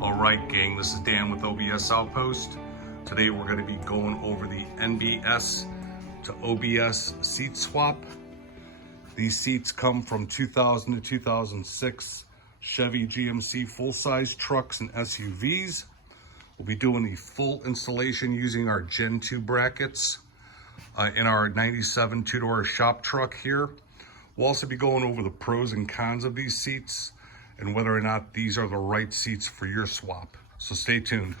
All right, gang, this is Dan with OBS Outpost. Today we're going to be going over the NBS to OBS seat swap. These seats come from 2000 to 2006 Chevy GMC full-size trucks and SUVs. We'll be doing the full installation using our Gen 2 brackets in our 97 two-door shop truck here. We'll also be going over the pros and cons of these seats and whether or not these are the right seats for your swap. So stay tuned.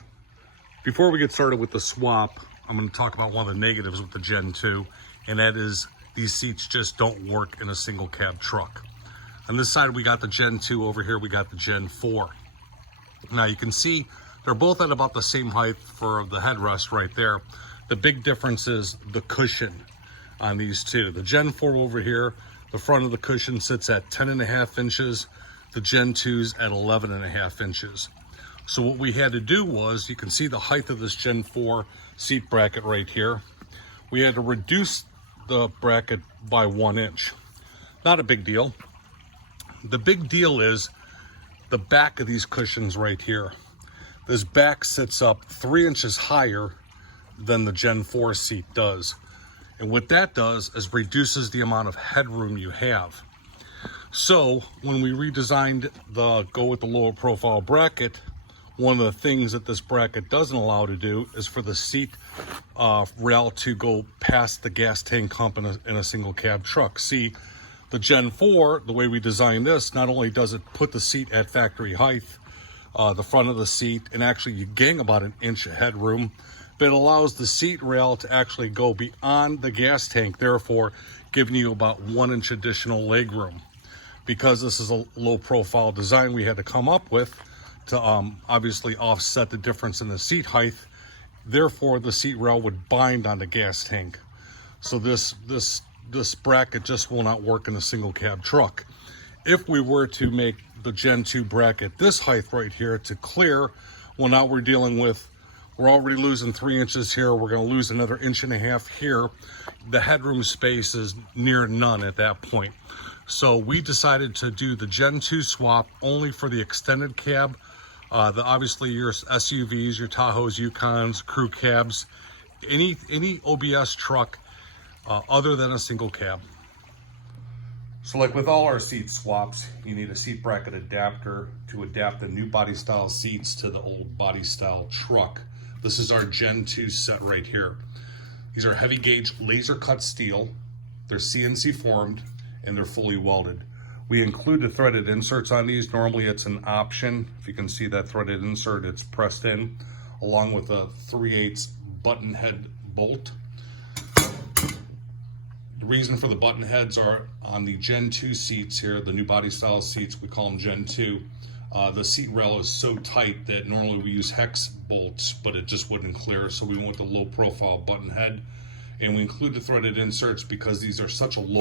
Before we get started with the swap, I'm going to talk about one of the negatives with the Gen 2, and that is these seats just don't work in a single cab truck. On this side, we got the Gen 2. Over here, we got the Gen 4. Now you can see they're both at about the same height for the headrest right there. The big difference is the cushion on these two. The Gen 4 over here, the front of the cushion sits at 10.5 inches. The Gen 2's at 11.5 inches. So what we had to do was, you can see the height of this Gen 4 seat bracket right here. We had to reduce the bracket by 1 inch. Not a big deal. The big deal is the back of these cushions right here. This back sits up 3 inches higher than the Gen 4 seat does. And what that does is reduces the amount of headroom you have. So when we redesigned the go with the lower profile bracket, one of the things that this bracket doesn't allow to do is for the seat rail to go past the gas tank hump in a single cab truck. See, the Gen 4, the way we designed this, not only does it put the seat at factory height, the front of the seat, and actually you gain about 1 inch of headroom, but it allows the seat rail to actually go beyond the gas tank, therefore giving you about 1 inch additional legroom. Because this is a low profile design we had to come up with to obviously offset the difference in the seat height. Therefore, the seat rail would bind on the gas tank. So this bracket just will not work in a single cab truck. If we were to make the Gen 2 bracket this height right here to clear, well, now we're dealing with, we're already losing 3 inches here. We're going to lose another 1.5 inches here. The headroom space is near none at that point. So we decided to do the Gen 2 swap only for the extended cab. Obviously your SUVs, your Tahoes, Yukons, crew cabs, any OBS truck other than a single cab. So like with all our seat swaps, you need a seat bracket adapter to adapt the new body style seats to the old body style truck. This is our Gen 2 set right here. These are heavy gauge laser cut steel. They're CNC formed and they're fully welded. We include the threaded inserts on these. Normally it's an option. If you can see that threaded insert, it's pressed in along with a 3/8 button head bolt. The reason for the button heads are on the Gen 2 seats here, the new body style seats, we call them Gen 2. The seat rail is so tight that normally we use hex bolts, but it just wouldn't clear, so we went with the low profile button head. And we include the threaded inserts because these are such a low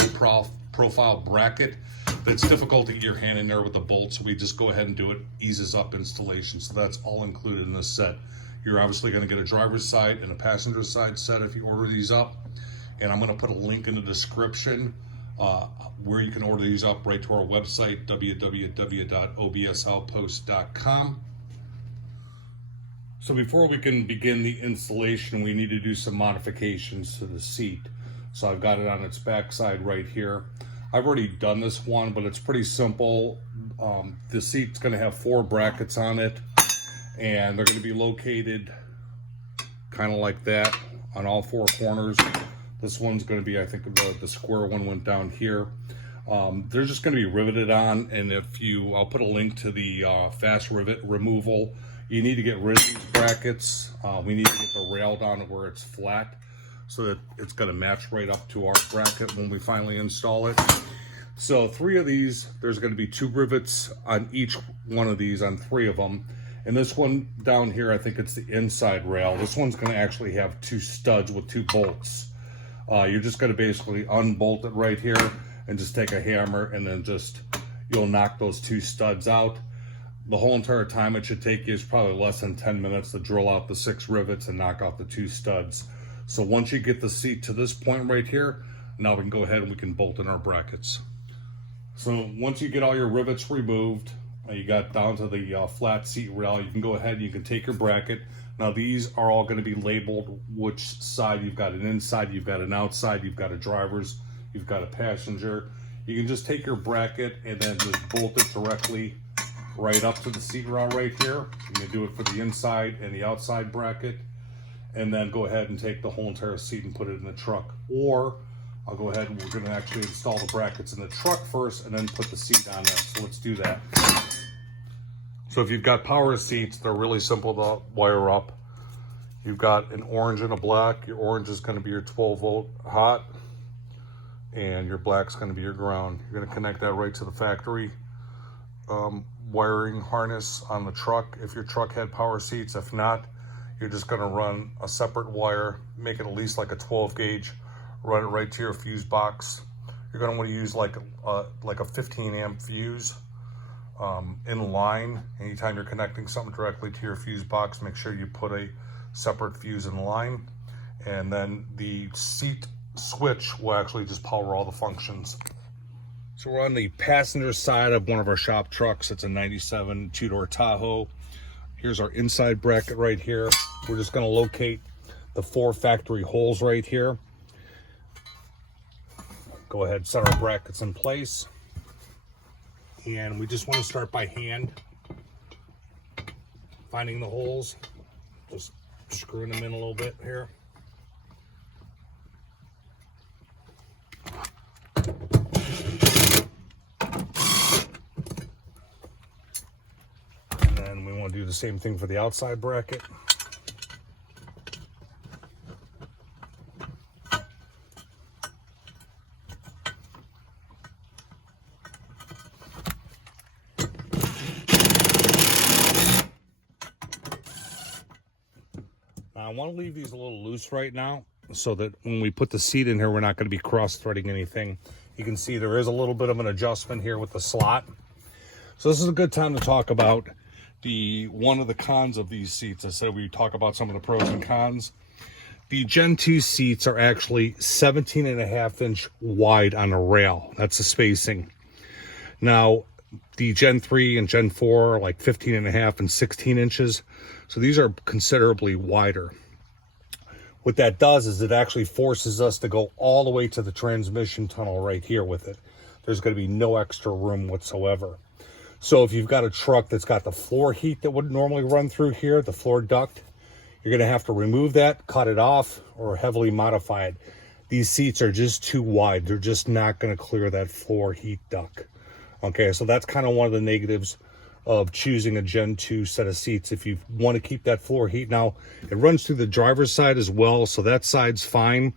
profile bracket that it's difficult to get your hand in there with the bolt, so we just go ahead and do it, eases up installation. So that's all included in this set. You're obviously going to get a driver's side and a passenger side set if you order these up. And I'm going to put a link in the description where you can order these up right to our website, www.obsoutpost.com. So before we can begin the installation, we need to do some modifications to the seat. So I've got it on its back side right here. I've already done this one, but it's pretty simple. The seat's going to have 4 brackets on it, and they're going to be located kind of like that on all 4 corners. This one's going to be, I think the square one went down here. They're just going to be riveted on, and I'll put a link to the fast rivet removal. You need to get rid of these brackets. We need to get the rail down to where it's flat so that it's going to match right up to our bracket when we finally install it. So 3 of these, there's going to be 2 rivets on each one of these, on 3 of them. And this one down here, I think it's the inside rail. This one's going to actually have 2 studs with 2 bolts. You're just going to basically unbolt it right here and just take a hammer, and then you'll knock those 2 studs out. The whole entire time it should take you is probably less than 10 minutes to drill out the 6 rivets and knock out the 2 studs. So once you get the seat to this point right here, now we can go ahead and we can bolt in our brackets. So once you get all your rivets removed, You got down to the flat seat rail. You can go ahead and you can take your bracket. Now these are all going to be labeled which side. You've got an inside, you've got an outside, you've got a driver's, you've got a passenger. You can just take your bracket and then just bolt it directly right up to the seat rail right here. You can do it for the inside and the outside bracket, and then go ahead and take the whole entire seat and put it in the truck. Or I'll go ahead and we're going to actually install the brackets in the truck first and then put the seat on there. So let's do that. So if you've got power seats, they're really simple to wire up. You've got an orange and a black. Your orange is going to be your 12-volt hot, and your black's going to be your ground. You're going to connect that right to the factory wiring harness on the truck if your truck had power seats. If not, you're just going to run a separate wire, make it at least like a 12 gauge, run it right to your fuse box. You're going to want to use like a 15 amp fuse in line. Anytime you're connecting something directly to your fuse box, make sure you put a separate fuse in line, and then the seat switch will actually just power all the functions. So we're on the passenger side of one of our shop trucks. It's a 97 two-door Tahoe. Here's our inside bracket right here. We're just going to locate the 4 factory holes right here. Go ahead, set our brackets in place. And we just want to start by hand finding the holes, just screwing them in a little bit here. And then we want to do the same thing for the outside bracket. I want to leave these a little loose right now so that when we put the seat in here, we're not going to be cross-threading anything. You can see there is a little bit of an adjustment here with the slot. So this is a good time to talk about one of the cons of these seats. I said we talk about some of the pros and cons. The Gen 2 seats are actually 17.5-inch wide on a rail. That's the spacing. Now, the Gen 3 and Gen 4 are like 15.5 and 16 inches. So these are considerably wider. What that does is it actually forces us to go all the way to the transmission tunnel right here with it. There's going to be no extra room whatsoever. So if you've got a truck that's got the floor heat that would normally run through here, the floor duct, you're going to have to remove that, cut it off, or heavily modify it. These seats are just too wide. They're just not going to clear that floor heat duct. Okay, so that's kind of one of the negatives of choosing a Gen 2 set of seats if you want to keep that floor heat. Now, it runs through the driver's side as well, so that side's fine,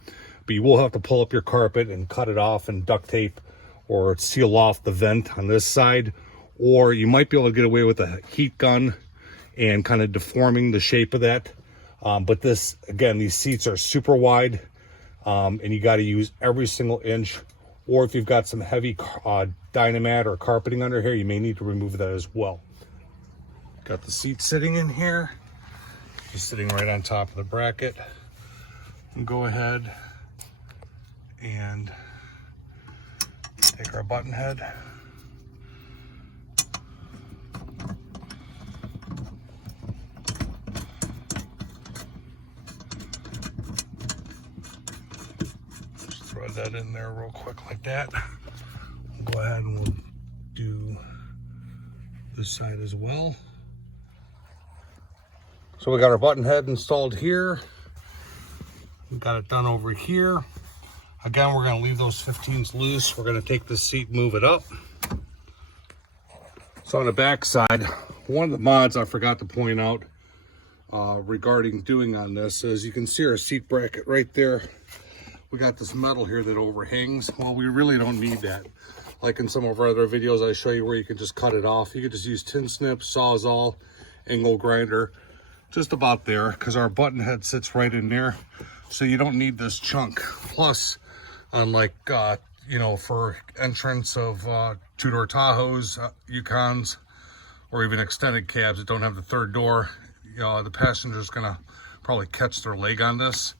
but you will have to pull up your carpet and cut it off and duct tape or seal off the vent on this side, or you might be able to get away with a heat gun and kind of deforming the shape of that. But this, again, these seats are super wide, and you got to use every single inch. Or if you've got some heavy dynamat or carpeting under here, you may need to remove that as well. Got the seat sitting in here, just sitting right on top of the bracket. And go ahead and take our button head. Thread that in there real quick like that. We'll go ahead and we'll do this side as well. So we got our button head installed here. We got it done over here. Again, we're going to leave those 15s loose. We're going to take this seat, move it up. So on the back side, one of the mods I forgot to point out regarding doing on this is you can see our seat bracket right there. We got this metal here that overhangs. Well, we really don't need that. Like in some of our other videos, I show you where you can just cut it off. You can just use tin snips, Sawzall, angle grinder, just about there, because our button head sits right in there. So you don't need this chunk. Plus, unlike, you know, for entrance of two-door Tahoes, Yukons, or even extended cabs that don't have the third door, you know, the passenger's gonna probably catch their leg on this.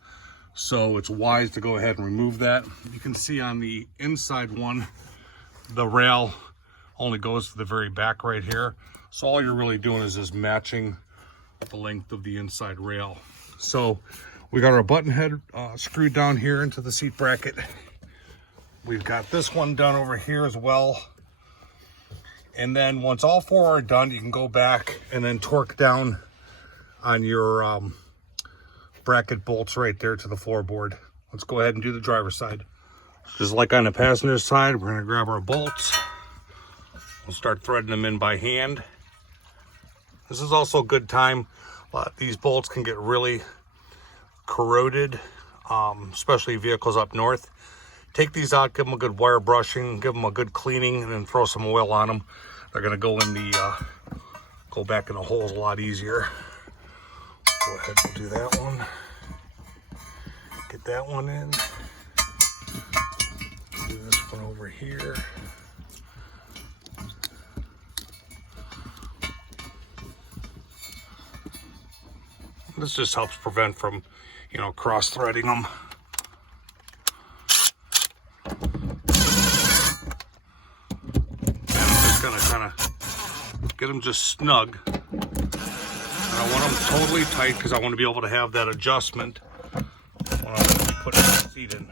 So it's wise to go ahead and remove that. You can see on the inside one, the rail only goes to the very back right here. So all you're really doing is just matching the length of the inside rail. So we got our button head screwed down here into the seat bracket. We've got this one done over here as well. And then once all four are done, you can go back and then torque down on your bracket bolts right there to the floorboard. Let's go ahead and do the driver's side. Just like on the passenger side, we're gonna grab our bolts. We'll start threading them in by hand. This is also a good time. These bolts can get really corroded, especially vehicles up north. Take these out, give them a good wire brushing, give them a good cleaning, and then throw some oil on them. They're gonna go in the, go back in the holes a lot easier. Go ahead and do that one. Get that one in. Do this one over here. This just helps prevent from, you know, cross-threading them. Get them just snug. And I want them totally tight because I want to be able to have that adjustment when I'm putting the seat in.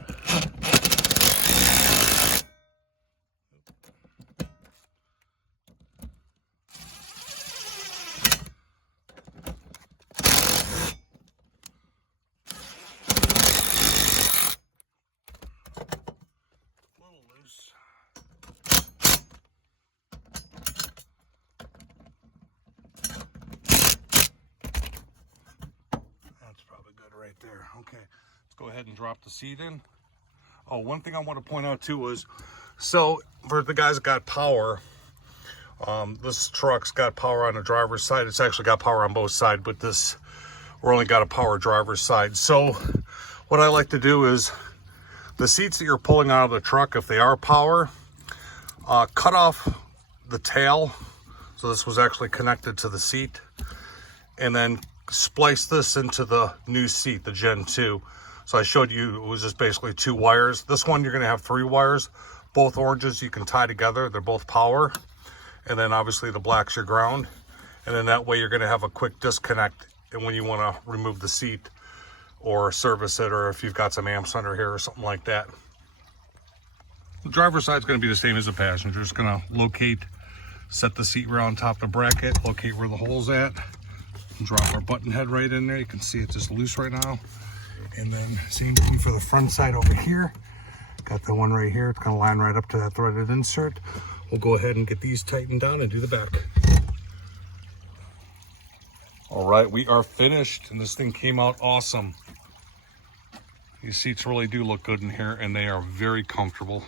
A little loose. Right there. Okay, let's go ahead and drop the seat in. Oh, one thing I want to point out too is, so for the guys that got power, this truck's got power on the driver's side. It's actually got power on both sides, but this, we're only got a power driver's side. So what I like to do is, the seats that you're pulling out of the truck, if they are power, cut off the tail. So this was actually connected to the seat, and then splice this into the new seat, the Gen 2. So I showed you it was just basically 2 wires. This one you're going to have 3 wires. Both oranges you can tie together. They're both power. And then obviously the black's your ground. And then that way you're going to have a quick disconnect and when you want to remove the seat or service it, or if you've got some amps under here or something like that. The driver's side is going to be the same as the passenger. Just going to locate, set the seat right on top of the bracket, locate where the hole's at. Drop our button head right in there. You can see it's just loose right now. And then same thing for the front side over here. Got the one right here. It's going to line right up to that threaded insert. We'll go ahead and get these tightened down and do the back. All right, we are finished, and this thing came out awesome. These seats really do look good in here, and they are very comfortable.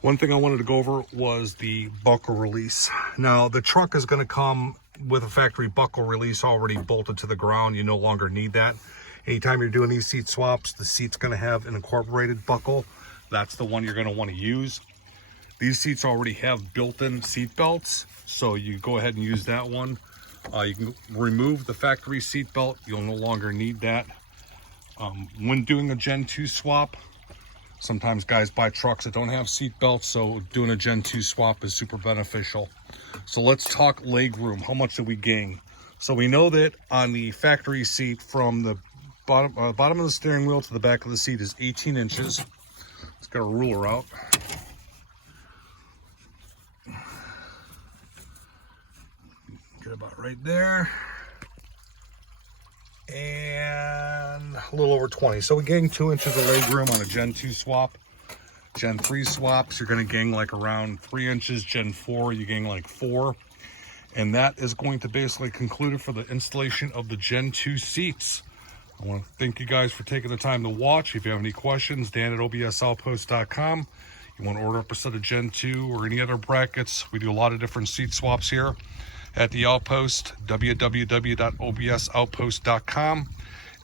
One thing I wanted to go over was the buckle release. Now, the truck is going to come with a factory buckle release already bolted to the ground. You no longer need that. Anytime you're doing these seat swaps, the seat's going to have an incorporated buckle. That's the one you're going to want to use. These seats already have built-in seat belts, so you go ahead and use that one. You can remove the factory seat belt. You'll no longer need that. When doing a Gen 2 swap, sometimes guys buy trucks that don't have seat belts, so doing a Gen 2 swap is super beneficial. So let's talk legroom. How much do we gain? So we know that on the factory seat, from the bottom of the steering wheel to the back of the seat is 18 inches. Let's get a ruler out. Get about right there. And a little over 20. So we gain 2 inches of legroom on a Gen 2 swap. Gen 3 swaps, you're going to gain like around 3 inches. Gen 4, you gain like 4. And that is going to basically conclude it for the installation of the Gen 2 seats. I want to thank you guys for taking the time to watch. If you have any questions, Dan at obsoutpost.com. You want to order up a set of Gen 2 or any other brackets, we do a lot of different seat swaps here at the Outpost, www.obsoutpost.com.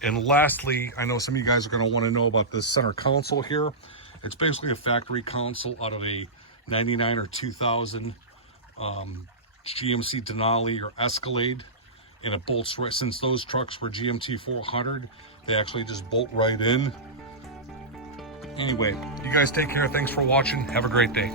And lastly, I know some of you guys are going to want to know about this center console here. It's basically a factory console out of a 99 or 2000 GMC Denali or Escalade, and it bolts right, since those trucks were GMT 400, they actually just bolt right in. Anyway, you guys take care. Thanks for watching. Have a great day.